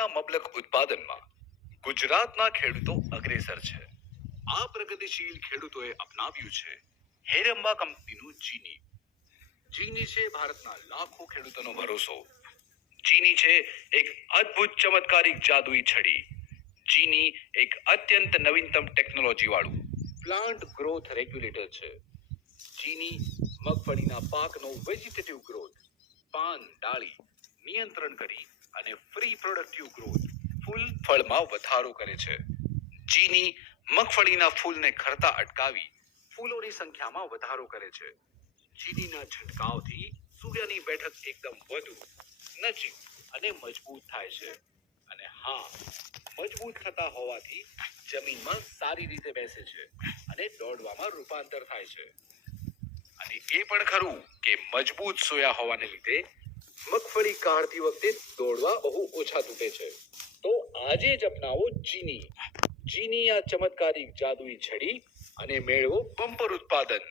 મગફળીના મબલક ઉત્પાદનમાં ગુજરાતના ખેડૂતો અગ્રેસર છે. આ પ્રગતિશીલ ખેડૂતોએ અપનાવ્યું છે હેરંબા કંપનીનું ચીની. ચીની છે ભારતના લાખો ખેડૂતોનો ભરોસો. ચીની છે એક અદ્ભુત ચમત્કારિક જાદુઈ છડી. ચીની એક અત્યંત નવીનતમ ટેકનોલોજી વાળું પ્લાન્ટ ગ્રોથ રેગ્યુલેટર છે. ચીની મગફળીના પાકનો વેજીટેટિવ ગ્રોથ, પાન ડાળી નિયંત્રણ કરી અને ફ્રી પ્રોડક્ટિવ ગ્રોથ, ફૂલ ફળમાં વધારો કરે છે. ચીની મગફળીના ફૂલને ખરતા અટકાવી ફૂલોની સંખ્યામાં વધારો કરે છે. ચીનીના છંટકાવથી સૂર્યની બેઠક એકદમ વધુ નજીક અને મજબૂત થાય છે. અને હા, મજબૂત થતા હોવાથી જમીનમાં સારી રીતે બેસે છે અને દોડવામાં રૂપાંતર થાય છે. અને એ પણ ખરું કે મજબૂત સોયા હોવાને લીધે મગફળી કાઢતી વખતે દોડવા બહુ ઓછા તૂટે છે. તો આજે જ અપનાવો ચીની. ચીની આ ચમત્કારિક જાદુઈ છડી અને મેળવો બમ્પર ઉત્પાદન.